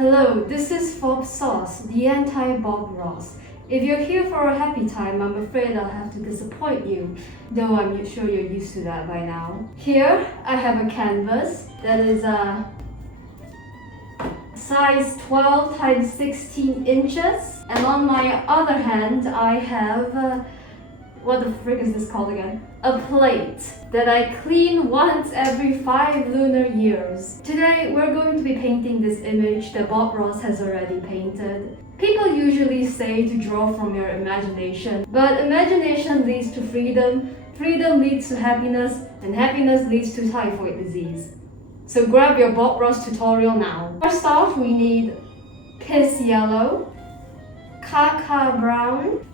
Hello, this is Fob Sauce, the anti-Bob Ross. If you're here for a happy time, I'm afraid I'll have to disappoint you, though I'm sure you're used to that by now. Here, I have a canvas that is a size 12 times 16 inches. And on my other hand, I have, what the frick is this called again? A plate that I clean once every 5 lunar years. Today, we're going to be painting this image that Bob Ross has already painted. People usually say to draw from your imagination, but imagination leads to freedom, freedom leads to happiness, and happiness leads to typhoid disease. So grab your Bob Ross tutorial now. First off, we need piss yellow, caca brown,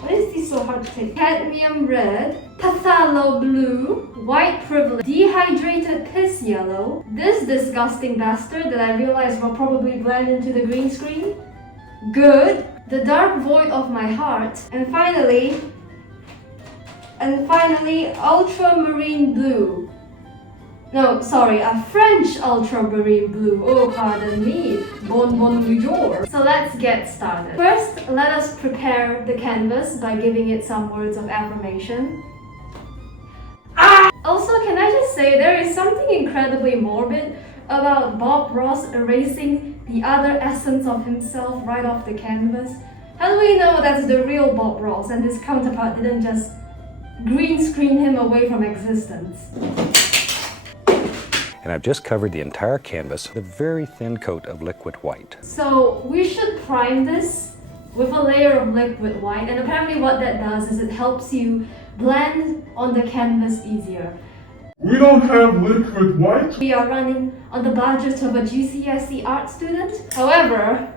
why is this so hard to take? Cadmium red, phthalo blue, white privilege, dehydrated piss yellow, this disgusting bastard that I realized will probably blend into the green screen, good, the dark void of my heart, and finally, ultramarine blue. No, sorry, a French ultramarine blue. Oh, pardon me. Bonjour. So let's get started. First, let us prepare the canvas by giving it some words of affirmation. Also, can I just say there is something incredibly morbid about Bob Ross erasing the other essence of himself right off the canvas? How do we know that's the real Bob Ross and his counterpart didn't just green screen him away from existence? And I've just covered the entire canvas with a very thin coat of liquid white. So we should prime this with a layer of liquid white, and apparently what that does is it helps you blend on the canvas easier. We don't have liquid white. We are running on the budget of a GCSE art student. However,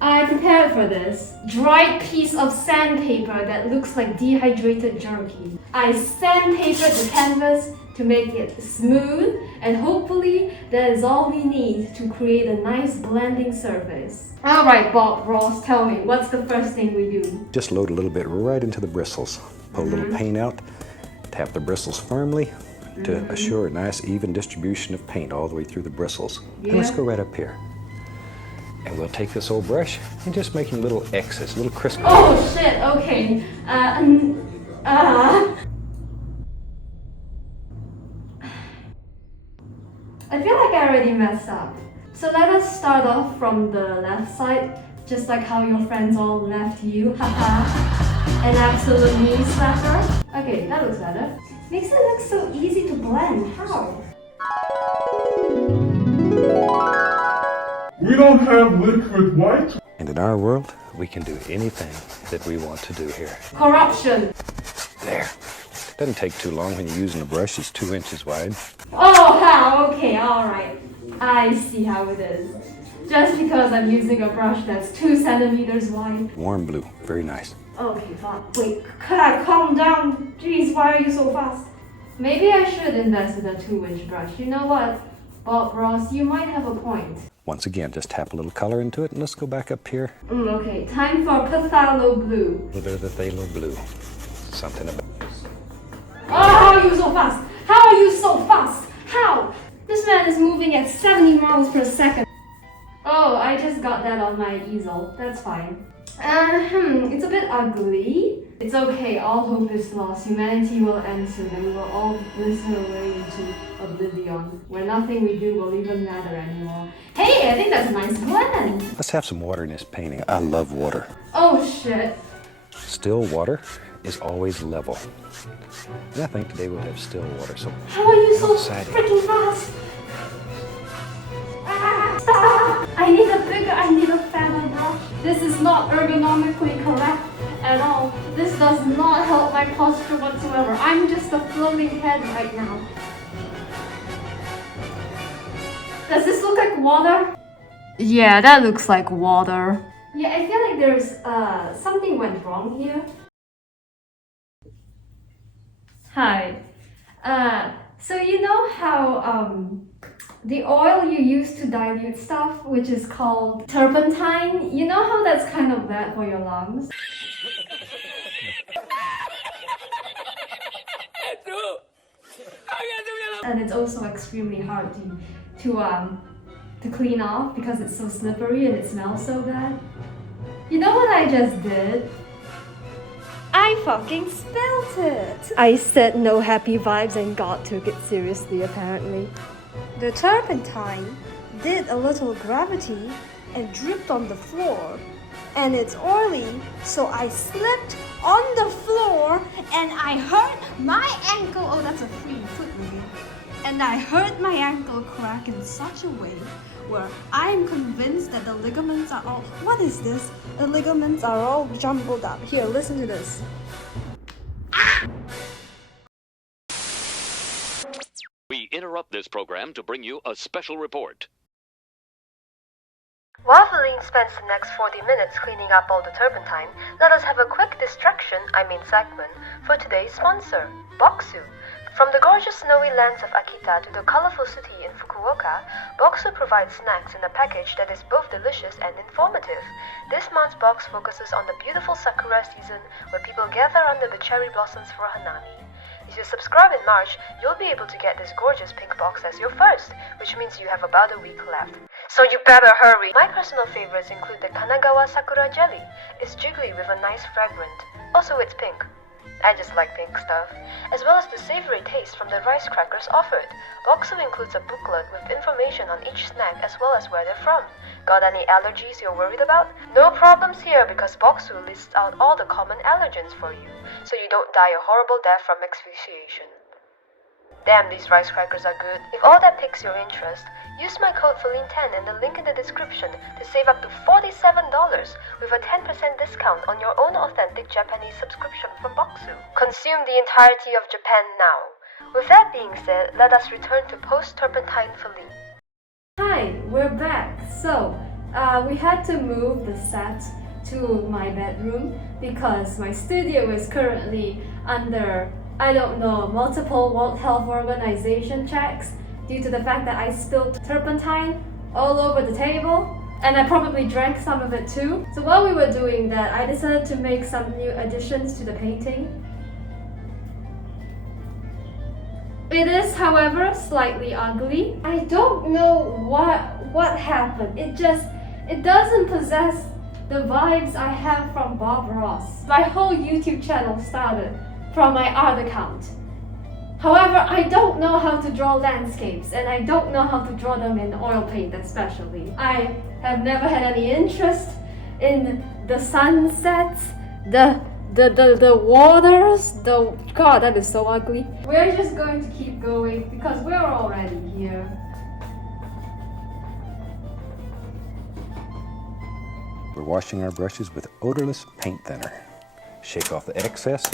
I prepared for this dried piece of sandpaper that looks like dehydrated jerky. I sandpapered the canvas to make it smooth, and hopefully that is all we need to create a nice blending surface. Alright, Bob Ross, tell me, what's the first thing we do? Just load a little bit right into the bristles. Pull a little paint out, tap the bristles firmly to assure a nice even distribution of paint all the way through the bristles. Yeah. And let's go right up here. And we'll take this old brush and just making little X's, little criss. Oh shit, okay. I feel like I already messed up. So let us start off from the left side, just like how your friends all left you, haha. An absolute knee slapper. Okay, that looks better. Makes it look so easy to blend, how? We don't have liquid white. And in our world, we can do anything that we want to do here. Corruption. There. Doesn't take too long when you're using a brush that's 2 inches wide. Oh, how? Okay, alright. I see how it is. Just because I'm using a brush that's 2 centimeters wide. Warm blue, very nice. Okay, but wait, could I calm down? Jeez, why are you so fast? Maybe I should invest in a 2-inch brush. You know what, Bob Ross, you might have a point. Once again, just tap a little color into it, and let's go back up here. Okay, time for phthalo blue. A little bit of the phthalo blue. Something about. Oh, how are you so fast? How are you so fast? How? This man is moving at 70 miles per second. Oh, I just got that on my easel. That's fine. It's a bit ugly. It's okay, all hope is lost. Humanity will end soon and we will all blister away into oblivion, where nothing we do will even matter anymore. Hey, I think that's a nice blend. Let's have some water in this painting. I love water. Oh shit. Still water is always level. And I think today we'll have still water, so How are you so exciting. freaking fast? Stop! I need a fatter brush. This is not ergonomically correct at all. This does not help my posture whatsoever. I'm just a floating head right now. Does this look like water? Yeah, that looks like water. Yeah, I feel like there's something went wrong here. Hi. So you know how the oil you use to dilute stuff, which is called turpentine, you know how that's kind of bad for your lungs? And it's also extremely hard to to clean off because it's so slippery and it smells so bad. You know what I just did? I fucking spilled it! I said no happy vibes and God took it seriously apparently. The turpentine did a little gravity and dripped on the floor. And it's oily, so I slipped on the floor and I hurt my ankle. Oh, that's a free foot movie. And I hurt my ankle crack in such a way where I am convinced that the ligaments are all... What is this? The ligaments are all jumbled up. Here, listen to this. We interrupt this program to bring you a special report. While Faline spends the next 40 minutes cleaning up all the turpentine, let us have a quick segment, for today's sponsor, Boxu. From the gorgeous snowy lands of Akita to the colorful city in Fukuoka, Boxu provides snacks in a package that is both delicious and informative. This month's box focuses on the beautiful sakura season where people gather under the cherry blossoms for hanami. If you subscribe in March, you'll be able to get this gorgeous pink box as your first, which means you have about a week left. So you better hurry! My personal favorites include the Kanagawa Sakura Jelly. It's jiggly with a nice fragrant. Also, it's pink. I just like pink stuff. As well as the savory taste from the rice crackers offered. Boxu includes a booklet with information on each snack as well as where they're from. Got any allergies you're worried about? No problems here because Boxu lists out all the common allergens for you, so you don't die a horrible death from asphyxiation. Damn, these rice crackers are good. If all that piques your interest, use my code Faline10 and the link in the description to save up to $47 with a 10% discount on your own authentic Japanese subscription from Boxu. Consume the entirety of Japan now. With that being said, let us return to post-turpentine Faline. Hi, we're back. So, we had to move the set to my bedroom because my studio is currently under, I don't know, multiple World Health Organization checks due to the fact that I spilled turpentine all over the table and I probably drank some of it too. So while we were doing that, I decided to make some new additions to the painting. It is, however, slightly ugly. I don't know what happened. It doesn't possess the vibes I have from Bob Ross. My whole YouTube channel started from my art account. However, I don't know how to draw landscapes and I don't know how to draw them in oil paint especially. I have never had any interest in the sunsets, the waters, God, that is so ugly. We're just going to keep going because we're already here. We're washing our brushes with odorless paint thinner. Shake off the excess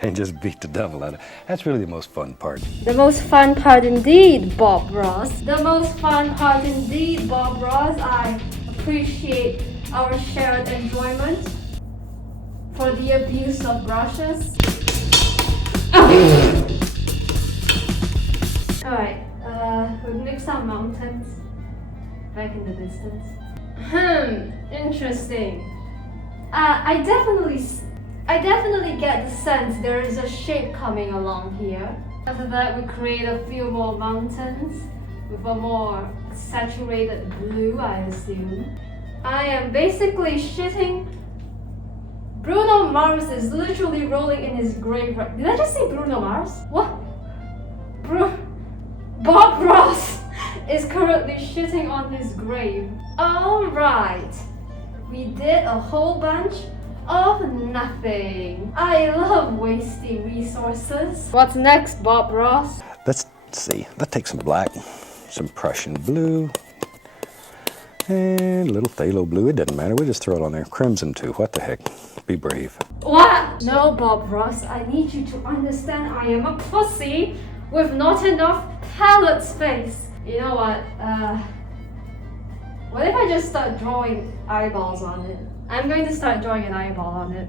and just beat the devil out of it. That's really the most fun part. The most fun part indeed, Bob Ross. The most fun part indeed, Bob Ross. I appreciate our shared enjoyment for the abuse of brushes. Alright, we've mixed our mountains back in the distance. Interesting. I definitely get the sense there is a shape coming along here. After that, we create a few more mountains with a more saturated blue, I assume. I am basically shitting. Bruno Mars is literally rolling in his grave. Did I just say Bruno Mars? What? Bob Ross is currently shitting on his grave. Alright. We did a whole bunch of nothing. I love wasting resources. What's next, Bob Ross? Let's see. Let's take some black, some Prussian blue, and a little phthalo blue. It doesn't matter. We just throw it on there. Crimson too. What the heck? Be brave. What? No, Bob Ross. I need you to understand I am a pussy with not enough palette space. You know what if I just start drawing eyeballs on it? I'm going to start drawing an eyeball on it.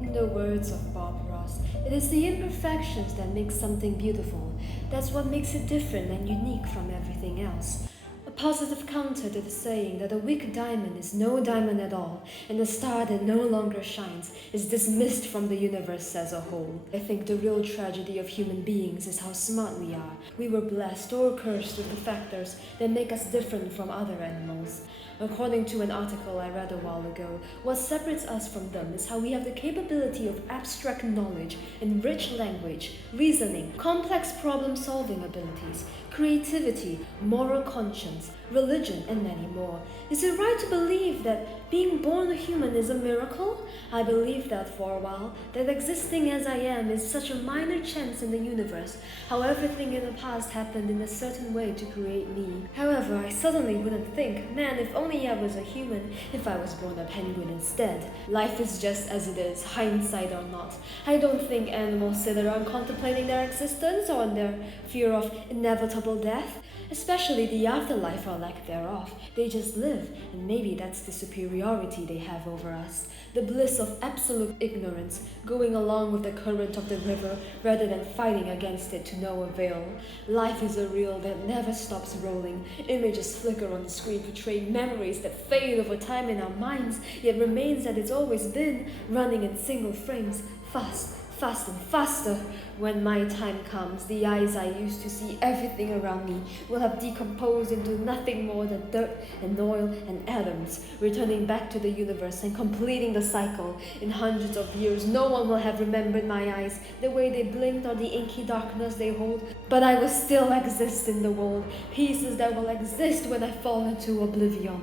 In the words of Bob Ross, it is the imperfections that make something beautiful. That's what makes it different and unique from everything else. A positive counter to the saying that a weak diamond is no diamond at all, and a star that no longer shines is dismissed from the universe as a whole. I think the real tragedy of human beings is how smart we are. We were blessed or cursed with the factors that make us different from other animals. According to an article I read a while ago, what separates us from them is how we have the capability of abstract knowledge and rich language, reasoning, complex problem-solving abilities, creativity, moral conscience, religion, and many more. Is it right to believe that being born a human is a miracle? I believed that for a while, that existing as I am is such a minor chance in the universe, how everything in the past happened in a certain way to create me. However, I suddenly wouldn't think, man, if only I was a human, if I was born a penguin instead. Life is just as it is, hindsight or not. I don't think animals sit around contemplating their existence or their fear of inevitable death, especially the afterlife or lack thereof. They just live, and maybe that's the superiority they have over us. The bliss of absolute ignorance, going along with the current of the river rather than fighting against it to no avail. Life is a reel that never stops rolling. Images flicker on the screen portraying memories that fade over time in our minds, yet remains that it's always been, running in single frames, fast and faster. When my time comes, the eyes I used to see everything around me will have decomposed into nothing more than dirt and oil and atoms, returning back to the universe and completing the cycle. In hundreds of years, no one will have remembered my eyes, the way they blinked or the inky darkness they hold, but I will still exist in the world, pieces that will exist when I fall into oblivion.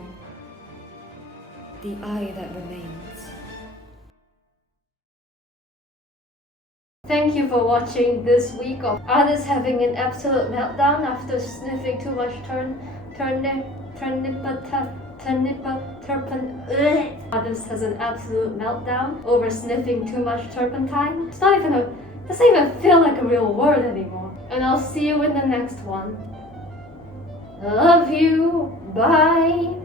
The eye that remains. Thank you for watching this week of others having an absolute meltdown after sniffing too much Others has an absolute meltdown over sniffing too much turpentine. Doesn't even feel like a real word anymore. And I'll see you in the next one. Love you. Bye.